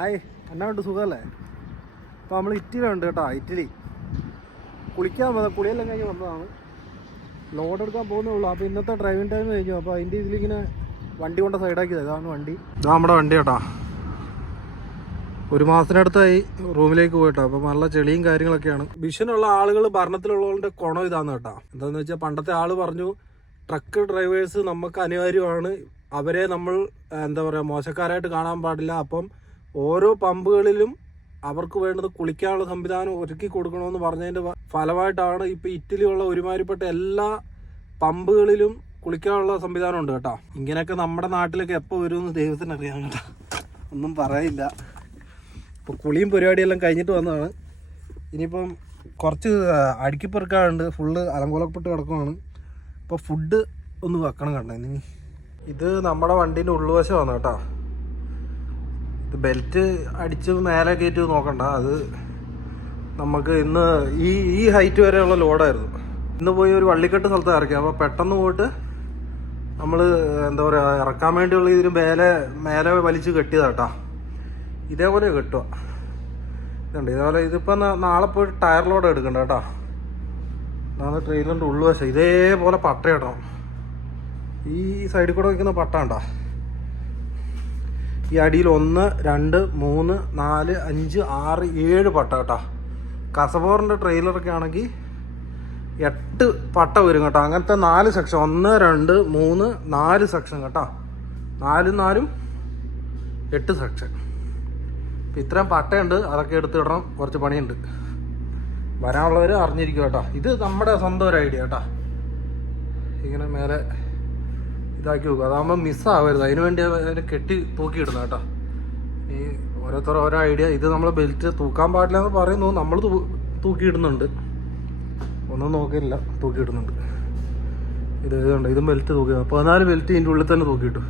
Hi എന്നാ ഉണ്ട് സുഖമല്ലേ അപ്പോൾ നമ്മൾ ഇറ്റലിയുണ്ട് കേട്ടോ ഇറ്റലി. കുളിക്കാൻ വന്നത് കുളിയെല്ലാം കഴിഞ്ഞ് വന്നതാണ്. ലോഡ് എടുക്കാൻ പോകുന്നേ ഉള്ളൂ. അപ്പോൾ ഇന്നത്തെ ഡ്രൈവിംഗ് ടൈം കഴിഞ്ഞു. അപ്പോൾ അതിന്റെ ഇതിലിങ്ങനെ വണ്ടി കൊണ്ട് സൈഡാക്കിയത് ഇതാണ് വണ്ടി. ഇതാ നമ്മുടെ വണ്ടി കേട്ടോ. ഒരു മാസത്തിനടുത്തായി റൂമിലേക്ക് പോയിട്ടോ. അപ്പം നല്ല ചെളിയും കാര്യങ്ങളൊക്കെയാണ്. വിഷനുള്ള ആളുകൾ ഭരണത്തിലുള്ളവരുടെ കുണം ഇതാന്ന് കേട്ടോ. എന്താണെന്ന് വെച്ചാൽ പണ്ടത്തെ ആൾ പറഞ്ഞു ട്രക്ക് ഡ്രൈവേഴ്സ് നമുക്ക് അനിവാര്യമാണ്. അവരെ നമ്മൾ എന്താ പറയുക മോശക്കാരായിട്ട് കാണാൻ പാടില്ല. അപ്പം ഓരോ പമ്പുകളിലും അവർക്ക് വേണ്ടത് കുളിക്കാനുള്ള സംവിധാനം ഒരുക്കി കൊടുക്കണമെന്ന് പറഞ്ഞതിന്റെ ഫലമായിട്ടാണ് ഇപ്പോൾ ഇറ്റലിയുള്ള ഒരുമാതിരിപ്പെട്ട എല്ലാ പമ്പുകളിലും കുളിക്കാനുള്ള സംവിധാനം ഉണ്ട് കേട്ടോ. ഇങ്ങനെയൊക്കെ നമ്മുടെ നാട്ടിലൊക്കെ എപ്പോൾ വരുമെന്ന് ദൈവത്തിന് അറിയാം കേട്ടോ. ഒന്നും പറയില്ല. ഇപ്പോൾ കുളിയും പരിപാടിയെല്ലാം കഴിഞ്ഞിട്ട് വന്നതാണ്. ഇനിയിപ്പം കുറച്ച് അടുക്കിപ്പെറുക്കാറുണ്ട് ഫുള്ള് അലങ്കോലപ്പെട്ട് കിടക്കുവാണ്. ഇപ്പോൾ ഫുഡ് ഒന്ന് വെക്കണം കണ്ടോ ഇനി? ഇത് നമ്മുടെ വണ്ടീന്റെ ഉള്ളുവശമാണ് കേട്ടോ. ഇത് ബെൽറ്റ് അടിച്ച് മേലെ കയറ്റി നോക്കണ്ട. അത് നമുക്ക് ഇന്ന് ഈ ഈ ഹൈറ്റ് വരെയുള്ള ലോഡായിരുന്നു. ഇന്ന് പോയി ഒരു വള്ളിക്കെട്ട് സ്ഥലത്ത് ഇറക്കി അപ്പോൾ പെട്ടെന്ന് പോയിട്ട് നമ്മൾ എന്താ പറയുക ഇറക്കാൻ വേണ്ടിയുള്ള ഇതിന് മേലെ മേലെ വലിച്ച് കെട്ടിയതാട്ടാ ഇതേപോലെ കെട്ടുക ഇതുണ്ട്. ഇതേപോലെ ഇതിപ്പോൾ നാളെ പോയിട്ട് ടയർ ലോഡ് എടുക്കണ്ട കേട്ടോ നാളെ ട്രെയിലറിന്റെ ഉള്ളുവശം ഇതേപോലെ പട്ട ഇടണം. ഈ സൈഡിൽ കൂടെ വയ്ക്കുന്ന പട്ട ഉണ്ടോ ഈ അടിയിൽ ഒന്ന് രണ്ട് മൂന്ന് നാല് അഞ്ച് ആറ് ഏഴ് പട്ട കേട്ടോ. കസബോറിന്റെ ട്രെയിലറൊക്കെ ആണെങ്കിൽ എട്ട് പട്ട വരും കേട്ടോ. അങ്ങനത്തെ നാല് സെക്ഷൻ ഒന്ന് രണ്ട് മൂന്ന് നാല് സെക്ഷൻ കേട്ടോ. നാലും നാലും എട്ട് സെക്ഷൻ ഇപ്പം ഇത്രയും പട്ടയുണ്ട് അതൊക്കെ എടുത്തിടണം കുറച്ച് പണിയുണ്ട്. വരാനുള്ളവർ അറിഞ്ഞിരിക്കും കേട്ടോ. ഇത് നമ്മുടെ സ്വന്തം ഒരു ഐഡിയ കേട്ടോ. ഇങ്ങനെ മേലെ ഇതാക്കി വെക്കും. അതാകുമ്പോൾ മിസ്സാവരുത് അതിന് വേണ്ടി അതിനെ കെട്ടി തൂക്കിയിടുന്നത് കേട്ടോ ഈ ഓരോരുത്തർ ഓരോ ഐഡിയ ഇത് നമ്മൾ ബെൽറ്റ് തൂക്കാൻ പാടില്ല എന്ന് പറയുന്നു. നമ്മൾ തൂക്കിയിടുന്നുണ്ട്. ഒന്നും നോക്കിയില്ല തൂക്കിയിടുന്നുണ്ട്. ഇത് ഇതുണ്ട്. ഇതും ബെൽറ്റ് തൂക്കി. പതിനാല് ബെൽറ്റ് ഇതിന്റെ ഉള്ളിൽ തന്നെ തൂക്കിയിട്ടു.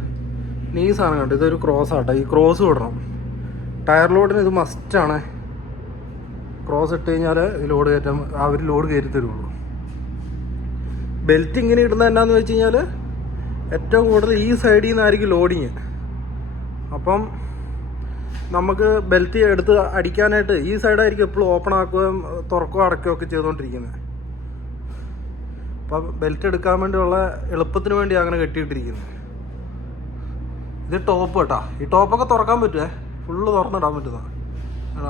ഇനി ഈ സാധനം കണ്ടു? ഇതൊരു ക്രോസ് ആട്ടോ. ഈ ക്രോസ് വിടണം. ടയർ ലോഡിന് ഇത് മസ്റ്റാണ് ക്രോസ് ഇട്ട് കഴിഞ്ഞാൽ ലോഡ് കയറ്റാൻ അവർ ലോഡ് കയറ്റി തരുള്ളൂ. ബെൽറ്റ് ഇങ്ങനെ ഇടുന്നത് എന്നാന്ന് വെച്ച് കഴിഞ്ഞാൽ ഏറ്റവും കൂടുതൽ ഈ സൈഡിൽ നിന്നായിരിക്കും ലോഡിങ് അപ്പം നമുക്ക് ബെൽറ്റ് എടുത്ത് അടിക്കാനായിട്ട് ഈ സൈഡായിരിക്കും എപ്പോഴും ഓപ്പൺ ആക്കുകയും തുറക്കുകയോ അടക്കുകയും ഒക്കെ ചെയ്തുകൊണ്ടിരിക്കുന്നത്. അപ്പം ബെൽറ്റ് എടുക്കാൻ വേണ്ടിയുള്ള എളുപ്പത്തിന് വേണ്ടി അങ്ങനെ കെട്ടിയിട്ടിരിക്കുന്നത്. ഇത് ടോപ്പ് കേട്ടാ ഈ ടോപ്പൊക്കെ തുറക്കാൻ പറ്റുമേ ഫുള്ള് തുറന്നിടാൻ പറ്റുന്ന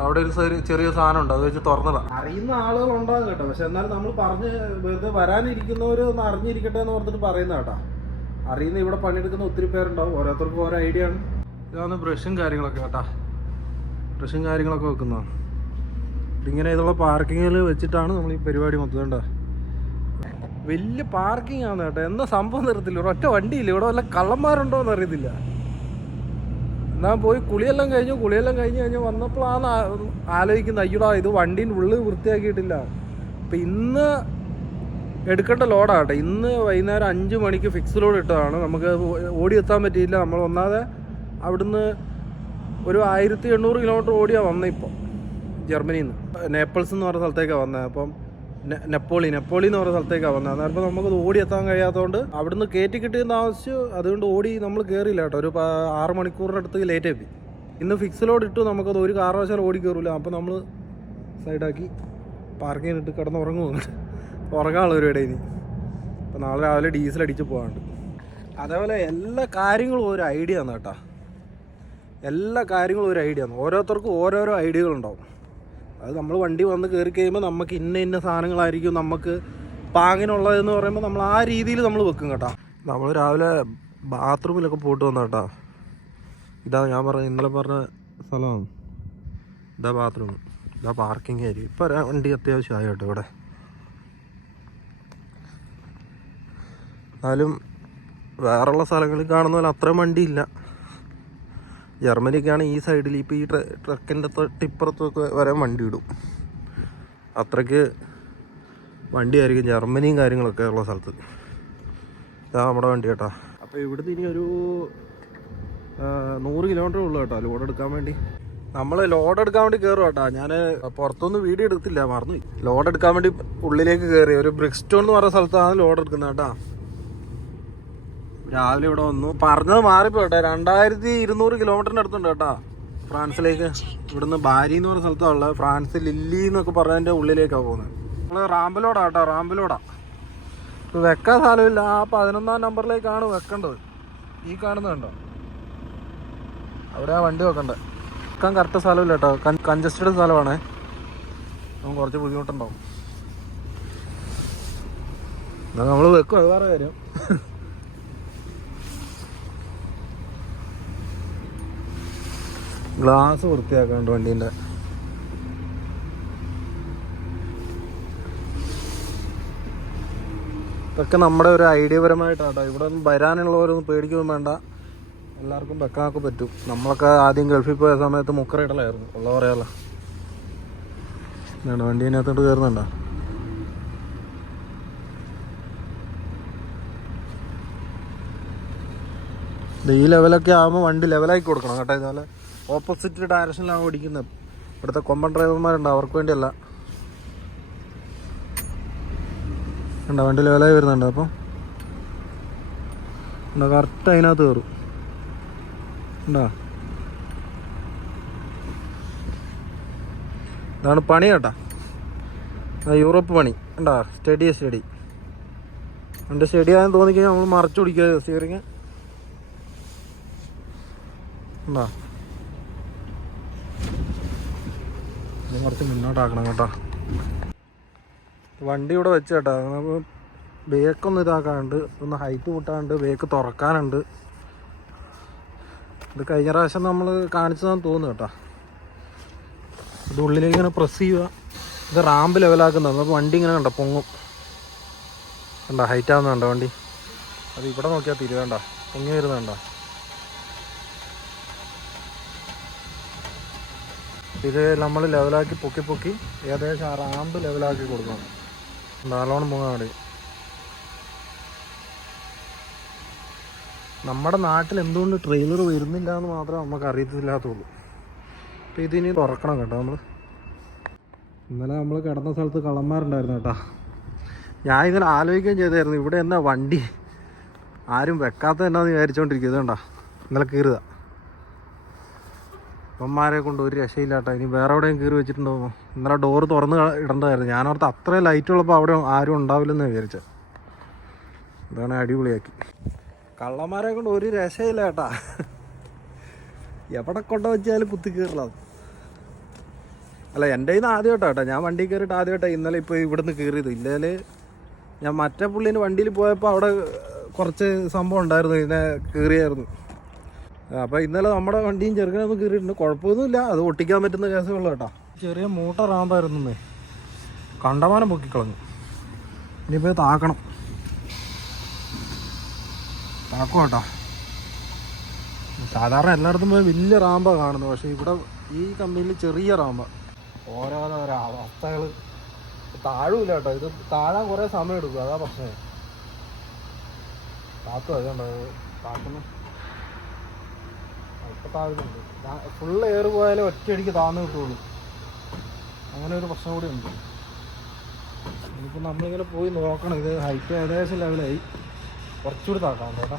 അവിടെ ഒരു ചെറിയ ചെറിയ സാധനം ഉണ്ട്. അത് വെച്ച് തുറന്നിടാം അറിയുന്ന ആളുകൾ ഉണ്ടാകും കേട്ടോ. പക്ഷെ എന്നാലും നമ്മൾ പറഞ്ഞ് വെറുതെ വരാനിരിക്കുന്നവർ ഒന്ന് അറിഞ്ഞിരിക്കട്ടെ എന്ന് പറഞ്ഞിട്ട് പറയുന്ന കേട്ടാ. അറിയുന്ന ഇവിടെ പണിയെടുക്കുന്ന ഒത്തിരി പേരുണ്ടാവും. ഓരോരുത്തർക്കും ഓരോ ഐഡിയ ആണ്. ഇതാണ് ബ്രഷും കാര്യങ്ങളൊക്കെ കേട്ടാ. ബ്രഷും കാര്യങ്ങളൊക്കെ വെക്കുന്നതാണ്. ഇതിങ്ങനെ ഇതുള്ള പാർക്കിങ്ങിൽ വെച്ചിട്ടാണ് നമ്മൾ ഈ പരിപാടി മൊത്തം വലിയ പാർക്കിംഗ് ആണ് കേട്ടോ. എന്താ സംഭവം നിർത്തില്ല ഒറ്റ വണ്ടിയില്ല. ഇവിടെ വല്ല കള്ളന്മാരുണ്ടോ എന്ന് അറിയത്തില്ല. എന്നാ പോയി കുളിയെല്ലാം കഴിഞ്ഞു. കുളിയെല്ലാം കഴിഞ്ഞ് കഴിഞ്ഞ് വന്നപ്പോഴാണ് ആലോചിക്കുന്നത് അയ്യോടാ ഇത് വണ്ടീന്റെ ഉള്ളിൽ വൃത്തിയാക്കിയിട്ടില്ല. അപ്പം ഇന്ന് എടുക്കേണ്ട ലോഡാകട്ടെ. ഇന്ന് വൈകുന്നേരം അഞ്ച് മണിക്ക് ഫിക്സ് ലോഡ് ഇട്ടതാണ്. നമുക്ക് ഓടി എത്താൻ പറ്റിയില്ല. നമ്മൾ ഒന്നാതെ അവിടുന്ന് ഒരു ആയിരത്തി എണ്ണൂറ് കിലോമീറ്റർ ഓടിയാണ് വന്നത് ഇപ്പോൾ ജർമ്മനിയിൽ നിന്ന് നേപ്പിൾസ് എന്ന് പറഞ്ഞ സ്ഥലത്തേക്കാണ് വന്നത് അപ്പം നെപ്പോളി നെപ്പോളി എന്ന് പറഞ്ഞ സ്ഥലത്തേക്കാണ് വന്നത് അന്നേരം നമുക്കത് ഓടി എത്താൻ കഴിയാത്തതുകൊണ്ട് അവിടുന്ന് കയറ്റി കിട്ടിയെന്ന് ആവശ്യം അതുകൊണ്ട് ഓടി നമ്മൾ കയറിയില്ല കേട്ടോ. ഒരു ആറ് മണിക്കൂറിന്റെ അടുത്ത് ലേറ്റ് ആയി ഇന്ന് ഫിക്സ് ലോഡ് ഇട്ടു. നമുക്കത് ഒരു കാരണവശാലും ഓടി കയറില്ല അപ്പോൾ നമ്മൾ സൈഡാക്കി പാർക്കിങ്ങിനിട്ട് ഇട്ട് കിടന്ന് ഉറങ്ങുന്നു ഉറങ്ങാനുള്ള പരിപാടി ഇനി. അപ്പോൾ നാളെ രാവിലെ ഡീസൽ അടിച്ച് പോകാണ്ട് അതേപോലെ എല്ലാ കാര്യങ്ങളും ഒരു ഐഡിയ ആണ് കേട്ടോ. എല്ലാ കാര്യങ്ങളും ഒരു ഐഡിയ ആണ്. ഓരോരുത്തർക്കും ഓരോരോ ഐഡിയകളുണ്ടാവും അത് നമ്മൾ വണ്ടി വന്ന് കയറി കഴിയുമ്പോൾ നമുക്ക് ഇന്ന ഇന്ന സാധനങ്ങളായിരിക്കും നമുക്ക് പാങ്ങിനുള്ളതെന്ന് പറയുമ്പോൾ നമ്മൾ ആ രീതിയിൽ നമ്മൾ വെക്കും കേട്ടോ. നമ്മൾ രാവിലെ ബാത്റൂമിലൊക്കെ പോയിട്ട് വന്ന കേട്ടോ. ഇതാ ഞാൻ പറഞ്ഞ ഇന്നലെ പറഞ്ഞ സ്ഥലമാണ്. ഇതാ ബാത്റൂം. ഇതാ പാർക്കിംഗ് ഏരിയ. ഇപ്പോൾ വണ്ടി അത്യാവശ്യമായി കേട്ടോ ഇവിടെ. എന്നാലും വേറെയുള്ള സ്ഥലങ്ങളിൽ കാണുന്ന പോലെ അത്രയും വണ്ടിയില്ല. ജർമ്മനിക്കാണ് ഈ സൈഡിൽ ഇപ്പോൾ ഈ ട്ര ട്രക്കിന്റെ തൊട്ടിപ്പുറത്തൊക്കെ വരെ വണ്ടി ഇടും. അത്രയ്ക്ക് വണ്ടിയായിരിക്കും ജർമ്മനിയും കാര്യങ്ങളൊക്കെ ഉള്ള സ്ഥലത്ത്. ഇതാ നമ്മുടെ വണ്ടി കേട്ടോ. അപ്പോൾ ഇവിടുന്ന് ഇനി ഒരു നൂറ് കിലോമീറ്റർ ഉള്ളു കേട്ടോ ലോഡ് എടുക്കാൻ വേണ്ടി. നമ്മൾ ലോഡ് എടുക്കാൻ വേണ്ടി കയറും കേട്ടോ. ഞാൻ പുറത്തൊന്നും വീഡിയോ എടുത്തില്ല മറന്നു ലോഡ് എടുക്കാൻ വേണ്ടി ഉള്ളിലേക്ക് കയറി ഒരു ബ്രിക്സ്റ്റോൺ എന്ന് പറയുന്ന സ്ഥലത്താണ് ലോഡ് എടുക്കുന്നത് കേട്ടോ. രാവിലെ ഇവിടെ വന്നു. പറഞ്ഞത് മാറിപ്പോട്ടെ. രണ്ടായിരത്തി ഇരുന്നൂറ് കിലോമീറ്ററിന്റെ അടുത്തുണ്ട് കേട്ടോ. ഫ്രാൻസിലേക്ക്. ഇവിടുന്ന് ബാരി എന്ന് പറഞ്ഞ സ്ഥലത്താണ് ഉള്ളത് ഫ്രാൻസ് ലില്ലി എന്നൊക്കെ പറഞ്ഞതിന്റെ ഉള്ളിലേക്കാണ് പോകുന്നത്. നമ്മൾ റാമ്പലോടാ കേട്ടോ. റാമ്പലോടാ ഇപ്പോൾ വെക്കാൻ സ്ഥലമില്ല. ആ പതിനൊന്നാം നമ്പറിലേക്കാണ് വെക്കേണ്ടത്. ഈ കാണുന്നുണ്ടോ അവിടെ ആ വണ്ടി വെക്കണ്ടേ. വെക്കാൻ കറക്റ്റ് സ്ഥലമില്ല കേട്ടോ. കൺജസ്റ്റഡ് സ്ഥലമാണ്. നമുക്ക് കുറച്ച് ബുദ്ധിമുട്ടുണ്ടാവും. എന്നാൽ നമ്മൾ വെക്കും. അത് വേറെ കാര്യം. ഗ്ലാസ് വൃത്തിയാക്കാണ്ട് വണ്ടീന്റെ. ഇതൊക്കെ നമ്മുടെ ഒരു ഐഡിയ പരമായിട്ടാട്ടോ ഇവിടെ ഒന്നും വരാനുള്ളവരൊന്നും പേടിക്കൊന്നും വേണ്ട. എല്ലാവർക്കും വെക്കാനൊക്കെ പറ്റും. നമ്മളൊക്കെ ആദ്യം ഗൾഫിൽ പോയ സമയത്ത് മുക്കറയിടലായിരുന്നു. ഉള്ള പറയാലോ. എന്താണ് വണ്ടി അതിനകത്തോട്ട് കയറുന്നുണ്ടോ? ഈ ലെവലൊക്കെ ആകുമ്പോൾ വണ്ടി ലെവലാക്കി കൊടുക്കണം കേട്ടോ ഇതുപോലെ. ഓപ്പോസിറ്റ് ഡയറക്ഷനിലാണ് ഓടിക്കുന്നത്. ഇവിടുത്തെ കൊമ്പൻ ഡ്രൈവർമാരുണ്ട് അവർക്ക് വേണ്ടിയല്ല. ഉണ്ടോ വണ്ടി ലെവലായി വരുന്നുണ്ട് അപ്പം. ഉണ്ടോ കറക്റ്റ് അതിനകത്ത് കയറും. ഉണ്ടോ ഇതാണ് പണി കേട്ടാ. യൂറോപ്പ് പണി. ഉണ്ടോ സ്റ്റഡി സ്റ്റഡി എന്റെ സ്റ്റഡി ആയെന്ന് തോന്നിക്കഴിഞ്ഞാൽ നമ്മൾ മറച്ചു പിടിക്കുക സ്റ്റിയറിങ് ഉണ്ടോ കുറച്ച് മുന്നോട്ടാക്കണം കേട്ടോ. വണ്ടി ഇവിടെ വെച്ച് കേട്ടോ. ബേക്കൊന്ന് ഇതാക്കാനുണ്ട്. ഒന്ന് ഹൈറ്റ് കൂട്ടാണ്ട് ബേക്ക് തുറക്കാനുണ്ട്. ഇത് കഴിഞ്ഞ പ്രാവശ്യം നമ്മൾ കാണിച്ചതാന്ന് തോന്നുന്നു കേട്ടോ. ഇത് ഉള്ളിലേക്ക് ഇങ്ങനെ പ്രസ് ചെയ്യുക. ഇത് റാമ്പ് ലെവലാക്കുന്നതാണ് അപ്പോൾ വണ്ടി ഇങ്ങനെ കണ്ടോ പൊങ്ങും. കണ്ടോ ഹൈറ്റ് ആവുന്നുണ്ടോ വണ്ടി? അത് ഇവിടെ നോക്കിയാൽ തിരുവേണ്ട. പൊങ്ങി വരുന്നുണ്ടോ ഇത് നമ്മൾ ലെവലാക്കി പൊക്കി പൊക്കി ഏകദേശം ആ റാമ്പ് ലെവലാക്കി കൊടുക്കണം. നാലോണം പോകാൻ വേണ്ടി. നമ്മുടെ നാട്ടിൽ എന്തുകൊണ്ട് ട്രെയിലർ വരുന്നില്ല എന്ന് മാത്രമേ നമുക്ക് അറിയത്തില്ലാത്തുള്ളൂ. അപ്പോൾ ഇതിനി തുറക്കണം കേട്ടോ നമ്മൾ ഇന്നലെ നമ്മൾ കിടന്ന സ്ഥലത്ത് കള്ളന്മാരുണ്ടായിരുന്നു കേട്ടോ. ഞാൻ ഇങ്ങനെ ആലോചിക്കുകയും ചെയ്തായിരുന്നു ഇവിടെ എന്നാ വണ്ടി? ആരും വെക്കാത്ത എന്നാന്ന് വിചാരിച്ചുകൊണ്ടിരിക്കുക കേട്ടോ ഇന്നലെ കീറുക അപ്പന്മാരെ കൊണ്ട് ഒരു രക്ഷയില്ലാട്ടോ. ഇനി വേറെ എവിടെയും കീറി വെച്ചിട്ടുണ്ടോ ഇന്നലെ ഡോറ് തുറന്ന് ഇടേണ്ടതായിരുന്നു ഞാനോർത്ത് അത്രയും ലൈറ്റ് ഉള്ളപ്പോൾ അവിടെ ആരും ഉണ്ടാവില്ലെന്ന് വിചാരിച്ചത് ഇതാണ് അടിപൊളിയാക്കി. കള്ളന്മാരെ കൊണ്ട് ഒരു രക്ഷയില്ല കേട്ടാ. എവിടെ കൊണ്ട വെച്ചാലും കുത്തി കീറലാവും അല്ല എന്റെ ഇന്ന് ആദ്യമായിട്ടാ ഞാൻ വണ്ടി കയറിയിട്ട് ആദ്യമായിട്ടാണ് ഇന്നലെ ഇപ്പോൾ ഇവിടുന്ന് കയറിയത് ഇല്ലേൽ ഞാൻ മറ്റേ പുള്ളീന്റെ വണ്ടിയിൽ പോയപ്പോൾ അവിടെ കുറച്ച് സംഭവം ഉണ്ടായിരുന്നു. ഇതിനെ കയറിയായിരുന്നു അപ്പോൾ ഇന്നലെ നമ്മുടെ വണ്ടിയും ചെറുക്കനൊന്നും കയറിയിട്ടുണ്ട് കുഴപ്പമൊന്നുമില്ല. അത് ഒട്ടിക്കാൻ പറ്റുന്ന കേസേ ഉള്ളൂ കേട്ടോ. ചെറിയ മൂട്ട റാമ്പായിരുന്നു കണ്ടമാനം പൊക്കിക്കളഞ്ഞു. ഇനിയിപ്പോൾ ഇത് താക്കണം. താക്കും കേട്ടോ. സാധാരണ എല്ലായിടത്തും പോയി വലിയ റാമ്പ കാണുന്നത്. പക്ഷേ ഇവിടെ ഈ കമ്പനിയിൽ ചെറിയ റാമ്പ. ഓരോരോ അവസ്ഥകൾ താഴൂല കേട്ടോ. ഇത് താഴാൻ കുറേ സമയം എടുക്കും. അതാ പ്രശ്നം. താത്തു അതുകൊണ്ടോ താക്കുന്നു ഇപ്പം താഴ്ന്നുണ്ട് ഫുള്ള് എയർ പോയാലേ ഒറ്റയടിക്ക് താഴ്ന്നു കിട്ടുള്ളൂ. അങ്ങനെ ഒരു പ്രശ്നം കൂടി ഉണ്ട്. ഇനിയിപ്പോൾ നമ്മളിങ്ങനെ പോയി നോക്കണം. ഇത് ഹൈറ്റ് ഏകദേശം ലെവലായി കുറച്ചുകൂടി താക്കാം കേട്ടോ.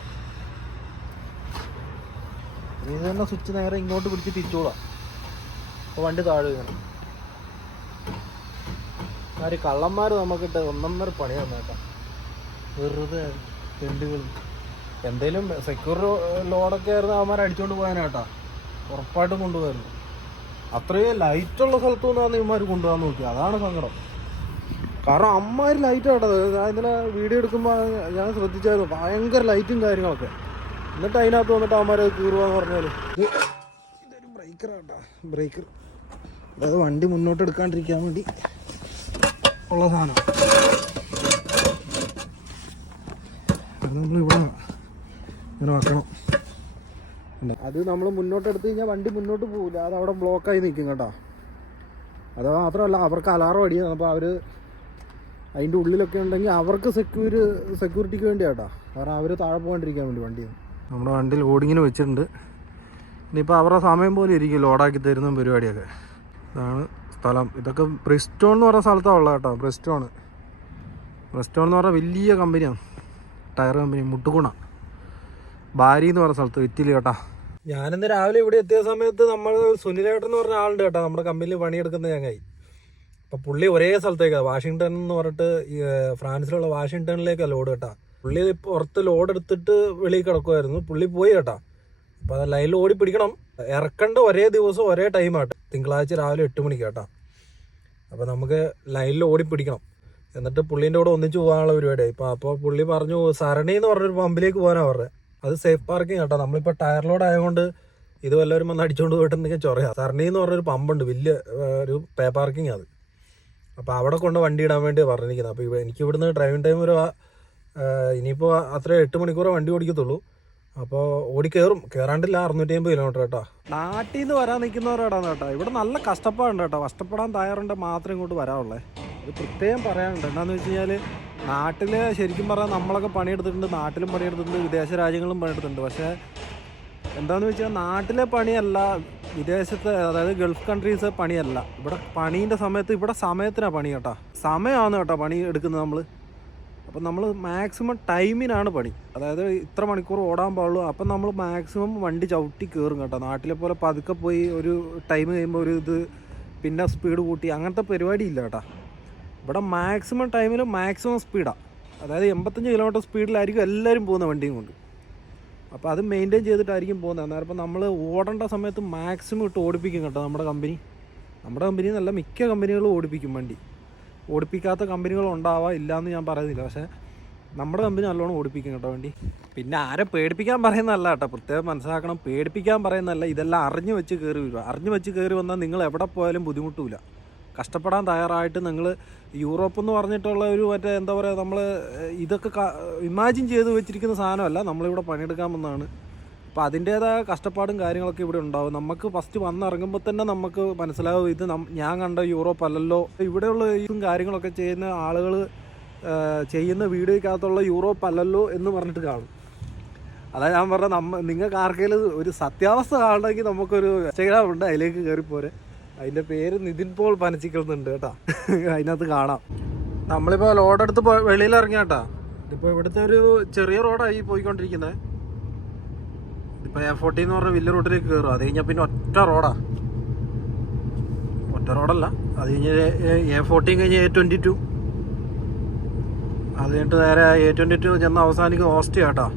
ഇത് തന്നെ സ്വിച്ച് നേരെ ഇങ്ങോട്ട് പിടിച്ച് തിരിച്ചോളാം അപ്പോൾ വണ്ടി താഴെ വീണം. ആര് കള്ളന്മാർ നമുക്കിട്ട് ഒന്നൊന്നര പണിയാണ് കേട്ടോ വെറുതെ തെണ്ടുകൾ എന്തേലും സെക്യൂർ ലോഡൊക്കെ ആയിരുന്നു അവന്മാർ അടിച്ചോണ്ട് പോകാനാട്ടാ ഉറപ്പായിട്ടും കൊണ്ടുപോയിരുന്നു അത്രയും ലൈറ്റുള്ള സ്ഥലത്തു നിന്നാണ് ഇവന്മാർ കൊണ്ടുപോകാൻ നോക്കി അതാണ് സങ്കടം. കാരണം അമ്മാര് ലൈറ്റ് ആട്ടത് ഞാൻ ഇന്നലെ വീഡിയോ എടുക്കുമ്പോൾ ഞാൻ ശ്രദ്ധിച്ചായിരുന്നു. ഭയങ്കര ലൈറ്റും കാര്യങ്ങളൊക്കെ. എന്നിട്ട് അതിനകത്ത് വന്നിട്ട് അവന്മാരെ കീറുവാന്ന് പറഞ്ഞാൽ ഇത് ഇതൊരു ബ്രേക്കറാട്ടാ ബ്രേക്കർ അതായത് വണ്ടി മുന്നോട്ട് എടുക്കാണ്ടിരിക്കാൻ വേണ്ടി ഉള്ള സാധനം. ഇവിടെ ഇങ്ങനെ വെക്കണം. അത് നമ്മൾ മുന്നോട്ട് എടുത്തു കഴിഞ്ഞാൽ വണ്ടി മുന്നോട്ട് പോകില്ല അത് അവിടെ ബ്ലോക്കായി നിൽക്കും കേട്ടോ. അത് മാത്രമല്ല അവർക്ക് അലാറം അടിയാണ് അപ്പോൾ അവർ അതിന്റെ ഉള്ളിലൊക്കെ ഉണ്ടെങ്കിൽ അവർക്ക് സെക്യൂർ സെക്യൂരിറ്റിക്ക് വേണ്ടിയാട്ടോ കാരണം അവർ താഴെ പോകാണ്ടിരിക്കാൻ വേണ്ടി വണ്ടി. നമ്മുടെ വണ്ടി ലോഡിങ്ങിന് വെച്ചിട്ടുണ്ട്. ഇനിയിപ്പോൾ അവരുടെ സമയം പോലെ ഇരിക്കും ലോഡാക്കി തരുന്ന പരിപാടിയൊക്കെ. ഇതാണ് സ്ഥലം. ഇതൊക്കെ ബ്രിസ്റ്റോൺ എന്ന് പറഞ്ഞ സ്ഥലത്താണ് ഉള്ളത് കേട്ടോ. ബ്രിസ്റ്റോൺ ബ്രിസ്റ്റോൺ എന്ന് പറഞ്ഞാൽ വലിയ കമ്പനിയാണ് ടയർ കമ്പനി മുട്ടുകുണ. ബാരി എന്ന് പറഞ്ഞ സ്ഥലത്ത് ഇറ്റലി കേട്ടാ. ഞാനിന്ന് രാവിലെ ഇവിടെ എത്തിയ സമയത്ത് നമ്മൾ സുനിലേട്ടൻ എന്ന് പറഞ്ഞ ആളുണ്ട് കേട്ടോ. നമ്മുടെ കമ്പനിയിൽ പണിയെടുക്കുന്ന ഞങ്ങൾ അപ്പൊ പുള്ളി ഒരേ സ്ഥലത്തേക്കാണ് വാഷിങ്ടൺ എന്ന് പറഞ്ഞിട്ട് ഫ്രാൻസിലുള്ള വാഷിങ്ടണിലേക്കാണ് ലോഡ് കേട്ടാ. പുള്ളി പുറത്ത് ലോഡ് എടുത്തിട്ട് വെളിയിൽ കിടക്കുമായിരുന്നു പുള്ളി പോയി കേട്ടാ. അപ്പൊ അത് ലൈനിൽ ഓടി പിടിക്കണം. ഇറക്കേണ്ട ഒരേ ദിവസം ഒരേ ടൈം ആട്ടെ. തിങ്കളാഴ്ച രാവിലെ എട്ട് മണിക്ക് കേട്ടാ. അപ്പൊ നമുക്ക് ലൈനിൽ ഓടി പിടിക്കണം. എന്നിട്ട് പുള്ളീന്റെ കൂടെ ഒന്നിച്ച് പോകാനുള്ള പരിപാടിയായി. ഇപ്പൊ അപ്പോൾ പുള്ളി പറഞ്ഞു സരണി എന്ന് പറഞ്ഞൊരു പമ്പിലേക്ക് പോകാനാ പറഞ്ഞത് അത് സേഫ് പാർക്കിംഗ് കേട്ടോ നമ്മളിപ്പോൾ ടയർ ലോഡ് ആയതുകൊണ്ട് ഇത് വല്ലവരും വന്ന് അടിച്ചുകൊണ്ട് പോയിട്ടുണ്ടെങ്കിൽ ചൊറയാ സർണി എന്ന് പറഞ്ഞൊരു പമ്പുണ്ട് വലിയ ഒരു പേ പാർക്കിംഗ് അത്. അപ്പോൾ അവിടെ കൊണ്ട് വണ്ടി ഇടാൻ വേണ്ടി പറഞ്ഞിരിക്കുന്നത്. അപ്പോൾ എനിക്ക് ഇവിടുന്ന് ഡ്രൈവിംഗ് ടൈം ഒരു ഇനിയിപ്പോൾ അത്ര എട്ട് മണിക്കൂറേ വണ്ടി ഓടിക്കത്തുള്ളൂ. അപ്പോൾ ഓടി കയറും കയറാണ്ടില്ല അറുന്നൂറ്റി അമ്പത് കിലോമീറ്റർ കേട്ടോ നാട്ടിൽ നിന്ന് വരാൻ നിൽക്കുന്നവരോടാണ് കേട്ടോ. ഇവിടെ നല്ല കഷ്ടപ്പാടുണ്ട് കേട്ടോ. കഷ്ടപ്പെടാൻ തയ്യാറുണ്ട്. മാത്രം ഇങ്ങോട്ട് വരാനുള്ളേ ഇത് പ്രത്യേകം പറയാനുണ്ട്. എന്താണെന്ന് വെച്ച് കഴിഞ്ഞാൽ നാട്ടിൽ ശരിക്കും പറഞ്ഞാൽ നമ്മളൊക്കെ പണിയെടുത്തിട്ടുണ്ട്. നാട്ടിലും പണിയെടുത്തിട്ടുണ്ട്. വിദേശ രാജ്യങ്ങളും പണിയെടുത്തിട്ടുണ്ട്. പക്ഷേ എന്താണെന്ന് വെച്ചാൽ നാട്ടിലെ പണിയല്ല വിദേശത്തെ അതായത് ഗൾഫ് കൺട്രീസ് പണിയല്ല. ഇവിടെ പണീന്റെ സമയത്ത് ഇവിടെ സമയത്തിനാണ് പണി കേട്ടോ. സമയമാണ് കേട്ടോ പണി എടുക്കുന്നത് നമ്മൾ അപ്പം നമ്മൾ മാക്സിമം ടൈമിനാണ് പണി. അതായത് ഇത്ര മണിക്കൂർ ഓടാൻ പാടുള്ളൂ. അപ്പം നമ്മൾ മാക്സിമം വണ്ടി ചവിട്ടി കയറും കേട്ടോ. നാട്ടിലെ പോലെ പതുക്കെ പോയി ഒരു ടൈം കഴിയുമ്പോൾ ഒരു ഇത് പിന്നെ സ്പീഡ് കൂട്ടി അങ്ങനത്തെ പരിപാടി ഇല്ല കേട്ടോ. ഇവിടെ മാക്സിമം ടൈമിൽ മാക്സിമം സ്പീഡാണ് അതായത് എൺപത്തഞ്ച് കിലോമീറ്റർ സ്പീഡിലായിരിക്കും എല്ലാവരും പോകുന്ന വണ്ടിയും കൊണ്ട്. അപ്പോൾ അത് മെയിന്റെയിൻ ചെയ്തിട്ടായിരിക്കും പോകുന്നത്. അന്നേരം ഇപ്പം നമ്മൾ ഓടേണ്ട സമയത്ത് മാക്സിമം ഇട്ട് ഓടിപ്പിക്കും കേട്ടോ നമ്മുടെ കമ്പനി നമ്മുടെ കമ്പനി നല്ല മിക്ക കമ്പനികളും ഓടിപ്പിക്കും വണ്ടി. ഓടിപ്പിക്കാത്ത കമ്പനികൾ ഉണ്ടാവാം ഇല്ലയെന്ന് ഞാൻ പറയുന്നില്ല. പക്ഷേ നമ്മുടെ കമ്പനി നല്ലോണം ഓടിപ്പിക്കും കേട്ടോ വണ്ടി. പിന്നെ ആരെ പേടിപ്പിക്കാൻ പറയുന്നതല്ല കേട്ടോ. പ്രത്യേകം മനസ്സിലാക്കണം. പേടിപ്പിക്കാൻ പറയുന്നതല്ല. ഇതെല്ലാം അറിഞ്ഞു വെച്ച് കയറി വരിക. അറിഞ്ഞു വെച്ച് കയറി വന്നാൽ നിങ്ങൾ എവിടെ പോയാലും ബുദ്ധിമുട്ടില്ല കഷ്ടപ്പെടാൻ തയ്യാറായിട്ട് നിങ്ങൾ യൂറോപ്പ് എന്ന് പറഞ്ഞിട്ടുള്ള ഒരു മറ്റേ എന്താ പറയുക നമ്മൾ ഇതൊക്കെ ഇമാജിൻ ചെയ്ത് വെച്ചിരിക്കുന്ന സാധനമല്ല നമ്മളിവിടെ പണിയെടുക്കാമെന്നാണ്. അപ്പോൾ അതിന്റേതായ കഷ്ടപ്പാടും കാര്യങ്ങളൊക്കെ ഇവിടെ ഉണ്ടാവും. നമുക്ക് ഫസ്റ്റ് വന്നിറങ്ങുമ്പോൾ തന്നെ നമുക്ക് മനസ്സിലാവും ഇത് ഞാൻ കണ്ട യൂറോപ്പ് അല്ലല്ലോ. ഇവിടെയുള്ള ഇതും കാര്യങ്ങളൊക്കെ ചെയ്യുന്ന ആളുകൾ ചെയ്യുന്ന വീഡിയോക്കകത്തുള്ള യൂറോപ്പ് അല്ലല്ലോ എന്ന് പറഞ്ഞിട്ട് കാണും. അതാ ഞാൻ പറഞ്ഞ നമ്മ നിങ്ങൾക്ക് ആർക്കെങ്കിലും ഒരു സത്യാവസ്ഥ കാണണമെങ്കിൽ നമുക്കൊരു ഇൻസ്റ്റാഗ്രാം ഉണ്ട് അതിലേക്ക് കയറിപ്പോരെ. അതിന്റെ പേര് നിതിൻ പോൾ പനച്ചിക്കൽ എന്നുണ്ട് കേട്ടാ. അതിനകത്ത് കാണാം. നമ്മളിപ്പോൾ ലോഡ് എടുത്ത് വെളിയിൽ ഇറങ്ങിയ കേട്ടാ ഇതിപ്പോൾ ഇവിടുത്തെ ഒരു ചെറിയ റോഡായി പോയിക്കൊണ്ടിരിക്കുന്നത് ഇപ്പൊ എ ഫോർട്ടി എന്ന് പറഞ്ഞ വലിയ റോഡിലേക്ക് കയറും അത് കഴിഞ്ഞാൽ പിന്നെ ഒറ്റ റോഡാ. ഒറ്റ റോഡല്ല. അത് കഴിഞ്ഞ് എ ഫോർട്ടീൻ കഴിഞ്ഞ് എ ട്വന്റി ടു അത് കഴിഞ്ഞിട്ട് നേരെ എ ട്വന്റി ടു ചെന്ന് അവസാനിക്കും ഓസ്റ്റിയ കേട്ടോ.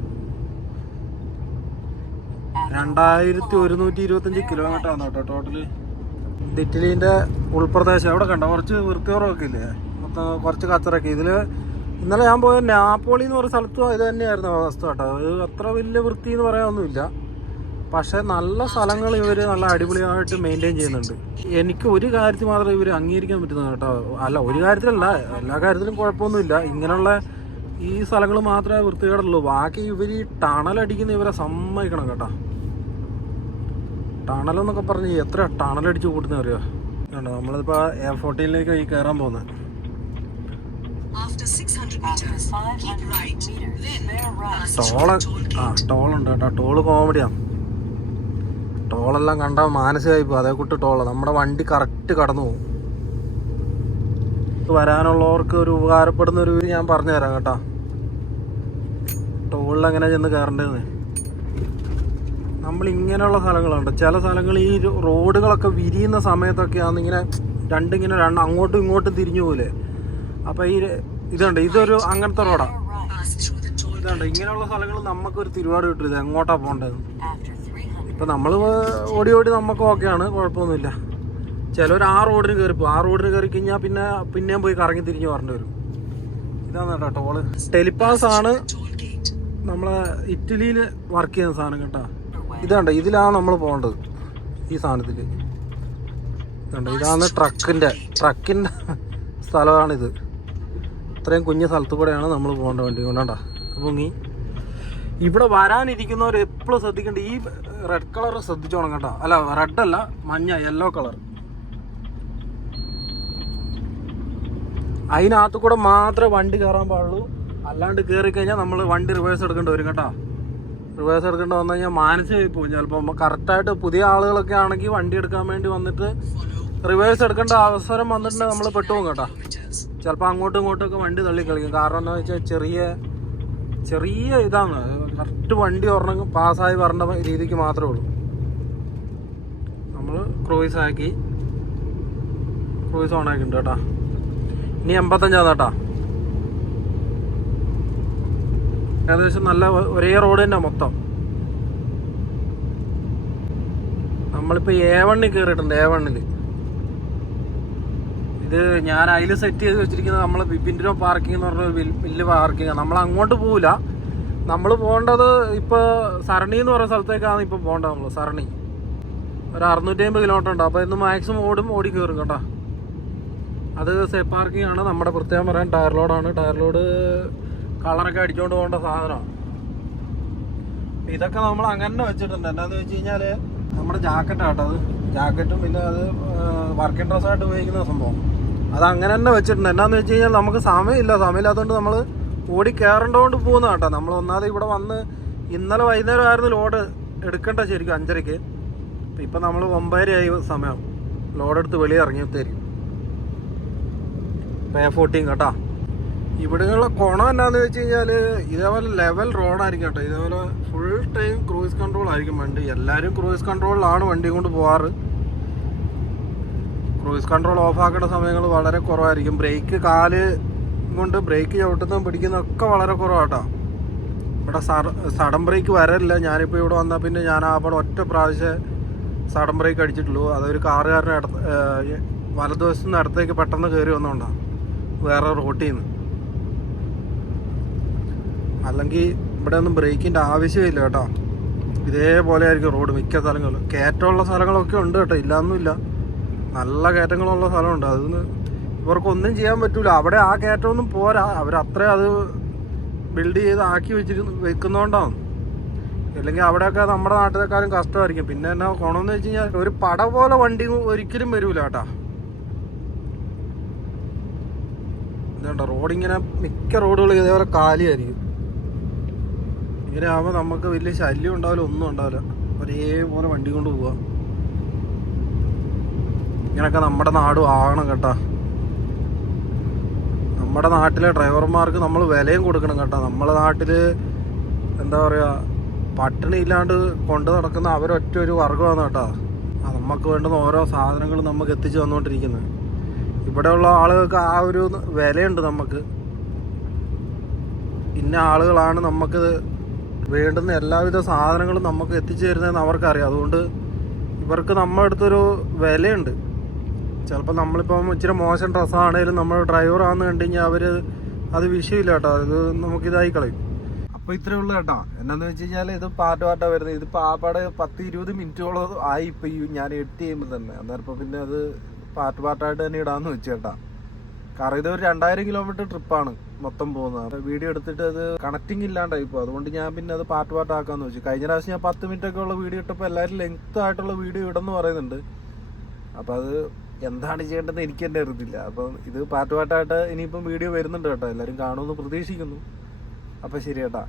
രണ്ടായിരത്തി ഒരുന്നൂറ്റി ഇരുപത്തഞ്ച് കിലോമീറ്റർ ആണ് കേട്ടോ ടോട്ടൽ. ഇറ്റലീന്റെ ഉൾപ്രദേശം. അവിടെ കണ്ട? കുറച്ച് വൃത്തിയോറൊക്കെ ഇല്ലേ? കുറച്ച് കച്ചറൊക്കെ. ഇതിൽ ഇന്നലെ ഞാൻ പോയ നാപ്പോളി എന്ന് പറഞ്ഞ സ്ഥലത്തും ഇത് തന്നെയായിരുന്നു അവസ്ഥ കേട്ടോ. അത് അത്ര വലിയ വൃത്തി എന്ന് പറയാനൊന്നുമില്ല. പക്ഷേ നല്ല സ്ഥലങ്ങൾ ഇവർ നല്ല അടിപൊളിയായിട്ട് മെയിന്റെയിൻ ചെയ്യുന്നുണ്ട്. എനിക്ക് ഒരു കാര്യത്തിൽ മാത്രമേ ഇവർ അംഗീകരിക്കാൻ പറ്റുന്നത് കേട്ടോ. അല്ല ഒരു കാര്യത്തിലല്ല. എല്ലാ കാര്യത്തിലും കുഴപ്പമൊന്നുമില്ല. ഇങ്ങനെയുള്ള ഈ സ്ഥലങ്ങൾ മാത്രമേ വൃത്തികേടുള്ളൂ. ബാക്കി ഇവർ ഈ ടണലടിക്കുന്ന ഇവരെ സമ്മതിക്കണം കേട്ടോ. ടണലെന്നൊക്കെ പറഞ്ഞ് എത്ര ടണലടിച്ച് കൂട്ടുന്ന അറിയോ? കണ്ടോ നമ്മളിപ്പോൾ എയർ ഫോർട്ടീനിലേക്ക് ഈ കയറാൻ പോകുന്നത് After 600 meters, keep right, then past toll ആ ടോളുണ്ട് കേട്ടോ. ടോൾ കോമഡിയാണ് ടോളെല്ലാം കണ്ടാൽ മാനസികമായി പോകും അതേ കൂട്ട് ടോൾ. നമ്മുടെ വണ്ടി കറക്റ്റ് കടന്നു പോകും വരാനുള്ളവർക്ക് ഒരു ഉപകാരപ്പെടുന്ന ഒരു ഞാൻ പറഞ്ഞു തരാം കേട്ടോ. ടോളിൽ എങ്ങനെ ചെന്ന് കയറേണ്ടതെന്ന് നമ്മൾ ഇങ്ങനെയുള്ള സ്ഥലങ്ങളുണ്ട്. ചില സ്ഥലങ്ങൾ ഈ റോഡുകളൊക്കെ വിരിയുന്ന സമയത്തൊക്കെയാണ് ഇങ്ങനെ രണ്ടിങ്ങനെ രണ്ട് അങ്ങോട്ടും ഇങ്ങോട്ടും തിരിഞ്ഞു പോലെ അപ്പോൾ ഈ ഇതുണ്ട്. ഇതൊരു അങ്ങനത്തെ റോഡാ. ഇതുണ്ട്. ഇങ്ങനെയുള്ള സ്ഥലങ്ങൾ നമുക്ക് ഒരു തിരുവാട് കിട്ടരുത് എങ്ങോട്ടാ പോകേണ്ടത് ഇപ്പൊ 300 ഇപ്പം നമ്മൾ ഓടി ഓടി നമുക്ക് ഓക്കെയാണ്. കുഴപ്പമൊന്നുമില്ല ചിലർ ആ റോഡിന് കയറിപ്പോ ആ റോഡിന് കയറി കഴിഞ്ഞാൽ പിന്നെ പിന്നെയും പോയി കറങ്ങി തിരിഞ്ഞ് പറഞ്ഞു വരും. ഇതാണ് കേട്ടോ ടോൾ. ആണ് നമ്മളെ ഇറ്റലിയിൽ വർക്ക് ചെയ്യുന്ന സാധനം കേട്ടോ. ഇതാണ്ട് ഇതിലാണ് നമ്മൾ പോകേണ്ടത് ഈ സാധനത്തിൽ ഇതുണ്ട് ഇതാണ് ട്രക്കിന്റെ ട്രക്കിന്റെ സ്ഥലമാണിത്. ഇത്രയും കുഞ്ഞു സ്ഥലത്തു കൂടെയാണ് നമ്മൾ പോകേണ്ട വണ്ടി. കൊണ്ടാ അപ്പോൾ നീ ഇവിടെ വരാനിരിക്കുന്നവർ എപ്പോഴും ശ്രദ്ധിക്കേണ്ട ഈ റെഡ് കളർ ശ്രദ്ധിച്ചോണം കേട്ടോ. അല്ല റെഡ് അല്ല മഞ്ഞ യെല്ലോ കളർ അതിനകത്ത് കൂടെ മാത്രമേ വണ്ടി കയറാൻ പാടുള്ളൂ. അല്ലാണ്ട് കയറി കഴിഞ്ഞാൽ നമ്മൾ വണ്ടി റിവേഴ്സ് എടുക്കേണ്ടി വരും കേട്ടോ. റിവേഴ്സ് എടുക്കേണ്ടി വന്നു കഴിഞ്ഞാൽ മാനസികമായി പോകും ചിലപ്പോൾ കറക്റ്റായിട്ട് പുതിയ ആളുകളൊക്കെ ആണെങ്കിൽ വണ്ടി എടുക്കാൻ വേണ്ടി വന്നിട്ട് റിവേഴ്സ് എടുക്കേണ്ട അവസരം വന്നിട്ടുണ്ടെങ്കിൽ നമ്മൾ പെട്ടുപോകും കേട്ടോ. ചിലപ്പോൾ അങ്ങോട്ടും ഇങ്ങോട്ടും ഒക്കെ വണ്ടി തള്ളിക്കളിക്കും കാരണം എന്താ വെച്ചാൽ ചെറിയ ചെറിയ ഇതാണ്. കറക്റ്റ് വണ്ടി ഒരെണ്ണം പാസ്സായി വരേണ്ട രീതിക്ക് മാത്രമേ ഉള്ളൂ. നമ്മൾ ക്രൂയിസ് ആക്കി ക്രൂയിസ് ഓൺ ആക്കിയിട്ടുണ്ട് കേട്ടോ. ഇനി എൺപത്തഞ്ചാണ് കേട്ടോ. ഏകദേശം നല്ല ഒരേ റോഡ് തന്നെ മൊത്തം. നമ്മളിപ്പോൾ എ വണ്ണിൽ കയറിയിട്ടുണ്ട് എ വണ്ണിൽ ഇത് ഞാൻ അതിൽ സെറ്റ് ചെയ്ത് വെച്ചിരിക്കുന്നത് നമ്മൾ ബിബിൻഡിനോ പാർക്കിംഗ് എന്ന് പറഞ്ഞ വലിയ പാർക്കിംഗ് നമ്മൾ അങ്ങോട്ട് പോവില്ല. നമ്മൾ പോകേണ്ടത് ഇപ്പോൾ സരണി എന്ന് പറയുന്ന സ്ഥലത്തേക്കാണ് ഇപ്പോൾ പോകേണ്ടത് നമ്മൾ സരണി. ഒരു അറുന്നൂറ്റി അമ്പത് കിലോമീറ്റർ ഉണ്ട്. അപ്പോൾ ഇന്ന് മാക്സിമം ഓടും ഓടി കയറും കേട്ടോ. അത് സേ പാർക്കിംഗ് ആണ്. നമ്മുടെ പ്രത്യേകം പറയാൻ ടയർ ലോഡാണ് ടയർ ലോഡ് കളറൊക്കെ അടിച്ചുകൊണ്ട് പോകേണ്ട സാധനമാണ്. ഇതൊക്കെ നമ്മൾ അങ്ങനെ വെച്ചിട്ടുണ്ട്. എന്താണെന്ന് വെച്ച് കഴിഞ്ഞാൽ നമ്മുടെ ജാക്കറ്റാട്ടോ അത്. ജാക്കറ്റും പിന്നെ അത് വർക്കിംഗ് ഡ്രസ്സായിട്ട് ഉപയോഗിക്കുന്ന സംഭവം. അത് അങ്ങനെ തന്നെ വെച്ചിട്ടുണ്ട്. എന്നാന്ന് വെച്ച് കഴിഞ്ഞാൽ നമുക്ക് സമയമില്ല. സമയമില്ലാത്തതുകൊണ്ട് നമ്മൾ ഓടി കയറേണ്ടതുകൊണ്ട് പോകുന്ന കേട്ടോ. നമ്മൾ ഒന്നാമത് ഇവിടെ വന്ന് ഇന്നലെ വൈകുന്നേരം ആയിരുന്നു ലോഡ് എടുക്കേണ്ട ശരിക്കും അഞ്ചരയ്ക്ക്. ഇപ്പം നമ്മൾ ഒമ്പതരയായി സമയം. ലോഡ് എടുത്ത് പേ ഫോർട്ടീൻ കേട്ടോ. ഇവിടെയുള്ള ഗുണം എന്നാന്ന് വെച്ച് കഴിഞ്ഞാൽ ഇതേപോലെ ലെവൽ റോഡായിരിക്കും കേട്ടോ. ഇതേപോലെ ഫുൾ ടൈം ക്രൂയിസ് കൺട്രോൾ ആയിരിക്കും വണ്ടി. എല്ലാവരും ക്രൂയിസ് കൺട്രോളിലാണ് വണ്ടി കൊണ്ട് പോവാറ്. ക്രൂയിസ് കൺട്രോൾ ഓഫ് ആക്കേണ്ട സമയങ്ങൾ വളരെ കുറവായിരിക്കും. ബ്രേക്ക് കാൽ കൊണ്ട് ബ്രേക്ക് ചവിട്ടുന്നതും പിടിക്കുന്നതും ഒക്കെ വളരെ കുറവാട്ടോ. ഇവിടെ സഡൻ ബ്രേക്ക് വരല്ല ഞാനിപ്പോൾ ഇവിടെ വന്നാൽ പിന്നെ ഞാൻ അവിടെ ഒറ്റ പ്രാവശ്യം സഡൻ ബ്രേക്ക് അടിച്ചിട്ടുള്ളൂ. അതൊരു കാറുകാരനെ അടുത്ത് ഏഹ്, വലതുവശത്ത് നിന്ന് അടുത്തേക്ക് പെട്ടെന്ന് കയറി വന്നുകൊണ്ടാണ് വേറെ റോട്ടിൽ നിന്ന് അല്ലെങ്കിൽ ഇവിടെ ഒന്നും ബ്രേക്കിന്റെ ആവശ്യമില്ല കേട്ടോ. ഇതേപോലെ ആയിരിക്കും റോഡ് മിക്ക സ്ഥലങ്ങളും. കയറ്റമുള്ള സ്ഥലങ്ങളൊക്കെ ഉണ്ട് കേട്ടോ ഇല്ലയൊന്നുമില്ല നല്ല കയറ്റങ്ങളുള്ള സ്ഥലമുണ്ട്. അതൊന്ന് ഇവർക്കൊന്നും ചെയ്യാൻ പറ്റൂല. അവിടെ ആ കയറ്റമൊന്നും പോരാ. അവരത്രയും അത് ബിൽഡ് ചെയ്ത് ആക്കി വെച്ചിരുന്നു വെക്കുന്നതുകൊണ്ടാണ് അല്ലെങ്കിൽ അവിടെയൊക്കെ നമ്മുടെ നാട്ടിലേക്കാളും കഷ്ടമായിരിക്കും. പിന്നെ എന്നാ ഗുണമെന്ന് വെച്ച് കഴിഞ്ഞാൽ ഒരു പട പോലെ വണ്ടി ഒരിക്കലും വരൂല കേട്ടാ. എന്താ റോഡിങ്ങനെ മിക്ക റോഡുകളും ഇതേപോലെ കാലിയായിരിക്കും. ഇങ്ങനെ ആകുമ്പോൾ നമുക്ക് വലിയ ശല്യം ഉണ്ടാവില്ല ഒന്നും ഉണ്ടാവില്ല. ഒരേപോലെ വണ്ടി കൊണ്ട് പോവാ. ഇങ്ങനൊക്കെ നമ്മുടെ നാടും ആകണം കേട്ടാ. നമ്മുടെ നാട്ടിലെ ഡ്രൈവർമാർക്ക് നമ്മൾ വിലയും കൊടുക്കണം കേട്ടോ. നമ്മുടെ നാട്ടിൽ എന്താ പറയുക പട്ടിണി ഇല്ലാണ്ട് കൊണ്ടു നടക്കുന്ന അവരൊറ്റ ഒരു വർഗമാണ് കേട്ടോ. നമുക്ക് വേണ്ടുന്ന ഓരോ സാധനങ്ങളും നമുക്ക് എത്തിച്ചു തന്നുകൊണ്ടിരിക്കുന്നത് ഇവിടെയുള്ള ആളുകൾക്ക് ആ ഒരു വിലയുണ്ട് നമുക്ക്. ഇന്ന ആളുകളാണ് നമുക്ക് വേണ്ടുന്ന എല്ലാവിധ സാധനങ്ങളും നമുക്ക് എത്തിച്ചു തരുന്നതെന്ന് അവർക്കറിയാം. അതുകൊണ്ട് ഇവർക്ക് നമ്മുടെ അടുത്തൊരു വിലയുണ്ട്. ചിലപ്പോൾ നമ്മളിപ്പം ഇച്ചിരി മോശം ഡ്രസ്സാണേലും നമ്മൾ ഡ്രൈവറാന്ന് കണ്ടു കഴിഞ്ഞാൽ അവർ അത് വിഷയമില്ല കേട്ടോ. ഇത് നമുക്കിതായി കളയും. അപ്പോൾ ഇത്രേ ഉള്ളൂ കേട്ടോ. എന്നാന്ന് വെച്ച് കഴിഞ്ഞാൽ ഇത് പാട്ട് പാട്ടാണ് വരുന്നത്. ഇത് പാപ്പാട് പത്ത് ഇരുപത് മിനിറ്റോളം ആയി ഇപ്പം ഈ ഞാൻ എഡിറ്റ് ചെയ്യുമ്പോൾ തന്നെ. അന്നേരം ഇപ്പോൾ പിന്നെ അത് പാട്ട് പാട്ടായിട്ട് തന്നെ ഇടാമെന്ന് വെച്ചു കേട്ടാ. കാരണം ഇത് ഒരു രണ്ടായിരം കിലോമീറ്റർ ട്രിപ്പാണ് മൊത്തം പോകുന്നത്. വീഡിയോ എടുത്തിട്ട് അത് കണക്റ്റിംഗ് ഇല്ലാണ്ടായി പോകും അതുകൊണ്ട് ഞാൻ പിന്നെ അത് പാർട്ട് പാട്ട് ആക്കാന്ന് വെച്ചു. കഴിഞ്ഞ പ്രാവശ്യം ഞാൻ പത്ത് മിനിറ്റ് ഒക്കെ ഉള്ള വീഡിയോ ഇട്ടപ്പോൾ എല്ലാവരും ലെങ്ത് ആയിട്ടുള്ള വീഡിയോ ഇടുന്നു പറയുന്നുണ്ട്. അപ്പോൾ അത് എന്താണ് ചെയ്യേണ്ടതെന്ന് എനിക്ക് തന്നെ അറിയത്തില്ല. അപ്പം ഇത് പാട്ട് പാട്ടായിട്ട് ഇനിയിപ്പം വീഡിയോ വരുന്നുണ്ട് കേട്ടോ. എല്ലാവരും കാണുമെന്ന് പ്രതീക്ഷിക്കുന്നു. അപ്പോൾ ശരി കേട്ടാ